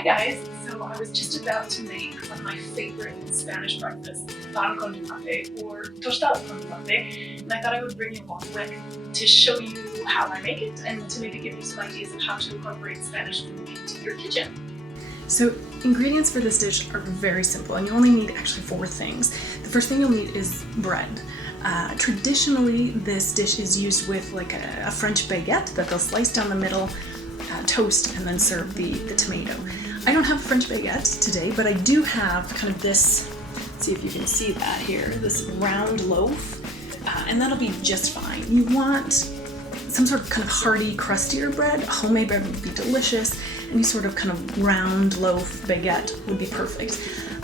Hi guys! So I was just about to make one of my favorite Spanish breakfasts, pan con tomate or tostada con tomate, and I thought I would bring you along with to show you how I make it and to maybe give you some ideas of how to incorporate Spanish food into your kitchen. So ingredients for this dish are very simple, and you only need actually 4 things. The first thing you'll need is bread. Traditionally, this dish is used with like a French baguette that they'll slice down the middle, toast, and then serve the tomato. I don't have a French baguette today, but I do have kind of this, see if you can see that here, this round loaf, and that'll be just fine. You want some sort of kind of hearty, crustier bread. Homemade bread would be delicious. Any sort of kind of round loaf baguette would be perfect.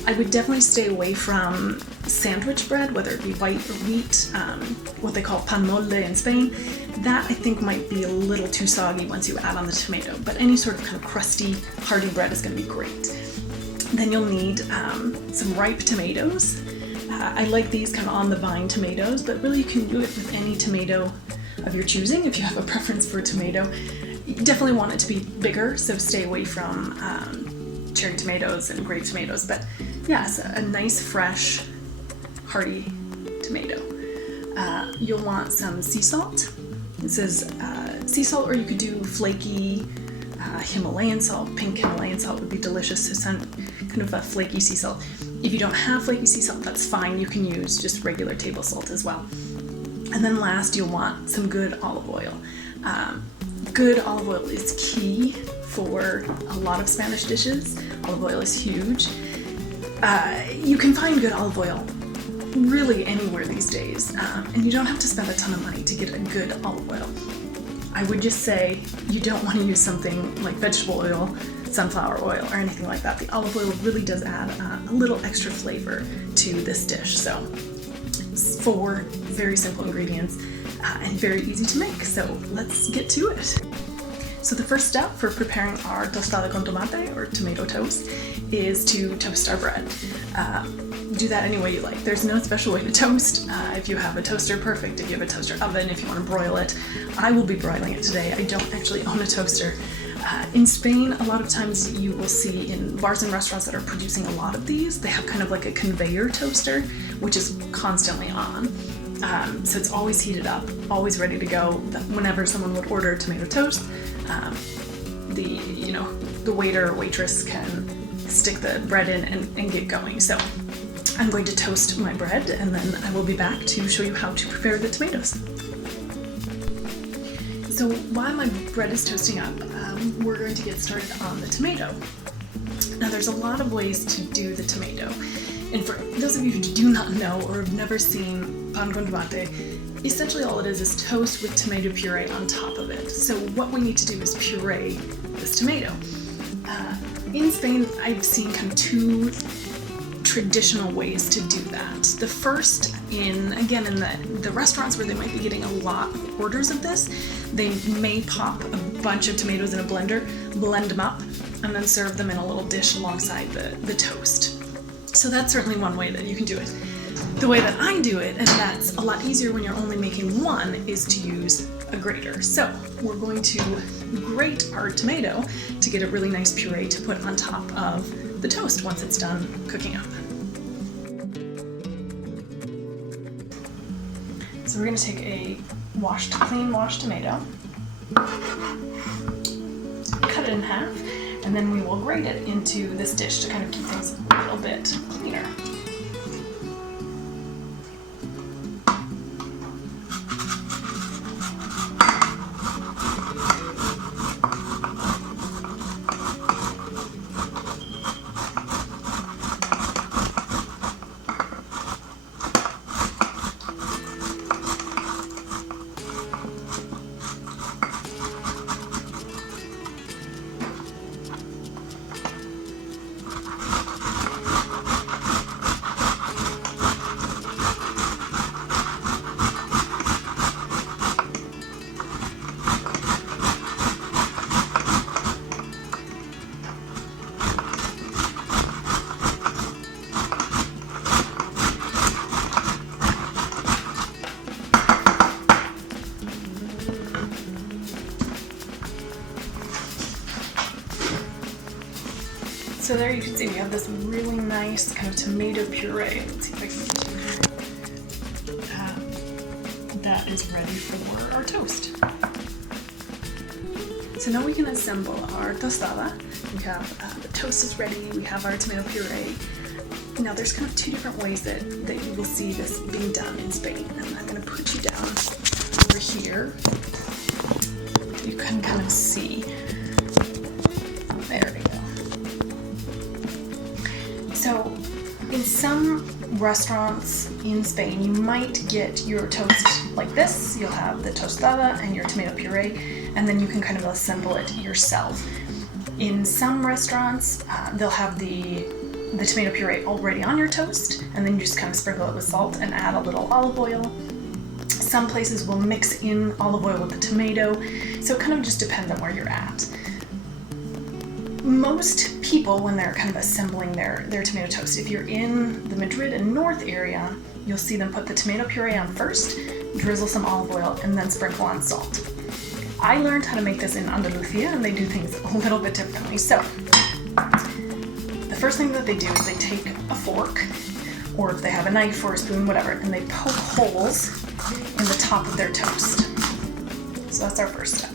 I would definitely stay away from sandwich bread, whether it be white or wheat, what they call pan molde in Spain. That I think might be a little too soggy once you add on the tomato, but any sort of kind of crusty, hearty bread is going to be great. Then you'll need some ripe tomatoes. I like these kind of on the vine tomatoes, but really you can do it with any tomato of your choosing if you have a preference for a tomato. You definitely want it to be bigger, so stay away from cherry tomatoes and grape tomatoes, but yes, a nice fresh hearty tomato. You'll want some sea salt. This is sea salt, or you could do flaky Himalayan salt. Pink Himalayan salt would be delicious, so some kind of a flaky sea salt. If you don't have flaky sea salt, that's fine. You can use just regular table salt as well. And then last, you'll want some good olive oil. Good olive oil is key for a lot of Spanish dishes. Olive oil is huge. You can find good olive oil really anywhere these days, and you don't have to spend a ton of money to get a good olive oil. I would just say you don't want to use something like vegetable oil, sunflower oil, or anything like that. The olive oil really does add a little extra flavor to this dish. So 4 very simple ingredients and very easy to make. So let's get to it. So the first step for preparing our tostada con tomate, or tomato toast, is to toast our bread. Do that any way you like. There's no special way to toast. If you have a toaster, perfect. If you have a toaster oven, if you want to broil it. I will be broiling it today. I don't actually own a toaster. In Spain, a lot of times you will see in bars and restaurants that are producing a lot of these, they have kind of like a conveyor toaster, which is constantly on. So it's always heated up, always ready to go. Whenever someone would order tomato toast, the waiter or waitress can stick the bread in and get going. So I'm going to toast my bread, and then I will be back to show you how to prepare the tomatoes. So while my bread is toasting up, we're going to get started on the tomato. Now there's a lot of ways to do the tomato. And for those of you who do not know or have never seen pan con tomate, essentially all it is toast with tomato puree on top of it. So what we need to do is puree this tomato. In Spain, I've seen kind of 2 traditional ways to do that. The first, in the restaurants where they might be getting a lot of orders of this, they may pop a bunch of tomatoes in a blender, blend them up, and then serve them in a little dish alongside the toast. So that's certainly one way that you can do it. The way that I do it, and that's a lot easier when you're only making one, is to use a grater. So we're going to grate our tomato to get a really nice puree to put on top of the toast once it's done cooking up. So we're going to take a clean washed tomato, cut it in half, and then we will grate it into this dish to kind of keep things a little bit cleaner. So there you can see we have this really nice kind of tomato puree. Let's see if I can get you that is ready for our toast. So now we can assemble our tostada. We have the toast is ready, we have our tomato puree. Now there's kind of two different ways that you will see this being done in Spain. And I'm going to put you down over here. You can kind of see. There we go. So in some restaurants in Spain, you might get your toast like this. You'll have the tostada and your tomato puree, and then you can kind of assemble it yourself. In some restaurants, they'll have the tomato puree already on your toast, and then you just kind of sprinkle it with salt and add a little olive oil. Some places will mix in olive oil with the tomato, so it kind of just depends on where you're at. Most people, when they're kind of assembling their tomato toast, if you're in the Madrid and North area, you'll see them put the tomato puree on first, drizzle some olive oil, and then sprinkle on salt. I learned how to make this in Andalusia, and they do things a little bit differently. So the first thing that they do is they take a fork, or if they have a knife or a spoon, whatever, and they poke holes in the top of their toast. So that's our first step.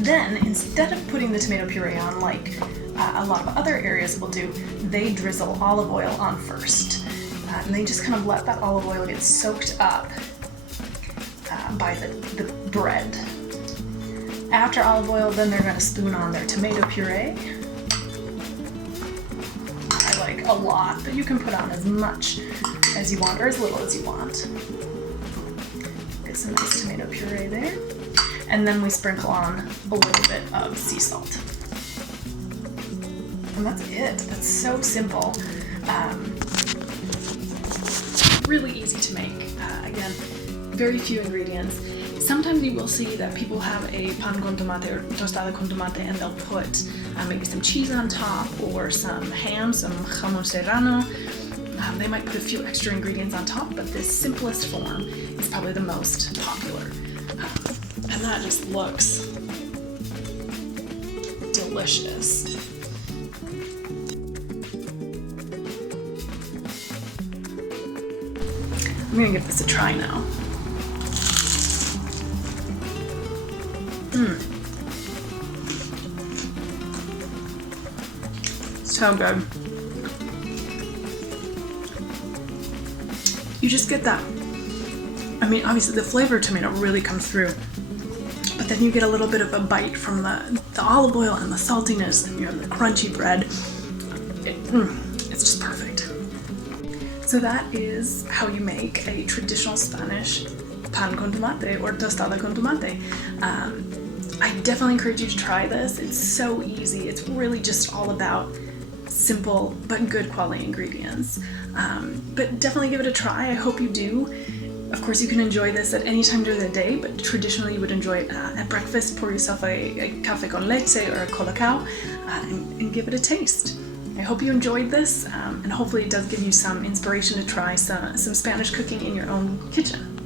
Then, instead of putting the tomato puree on like a lot of other areas will do, they drizzle olive oil on first. And they just kind of let that olive oil get soaked up by the bread. After olive oil, then they're going to spoon on their tomato puree. I like a lot, but you can put on as much as you want or as little as you want. Get some nice tomato puree there. And then we sprinkle on a little bit of sea salt. And that's it. That's so simple. Really easy to make. Again, very few ingredients. Sometimes you will see that people have a pan con tomate or tostada con tomate, and they'll put maybe some cheese on top or some ham, some jamón serrano. They might put a few extra ingredients on top, but this simplest form is probably the most popular. And that just looks delicious. I'm gonna give this a try now. So good. You just get that. I mean, obviously the flavor of tomato really comes through, but then you get a little bit of a bite from the olive oil and the saltiness and the crunchy bread. It's just perfect. So that is how you make a traditional Spanish pan con tomate or tostada con tomate. I definitely encourage you to try this. It's so easy. It's really just all about simple but good quality ingredients. But definitely give it a try. I hope you do. Of course, you can enjoy this at any time during the day, but traditionally you would enjoy it at breakfast. Pour yourself a café con leche or a colacao and give it a taste. I hope you enjoyed this, and hopefully it does give you some inspiration to try some Spanish cooking in your own kitchen.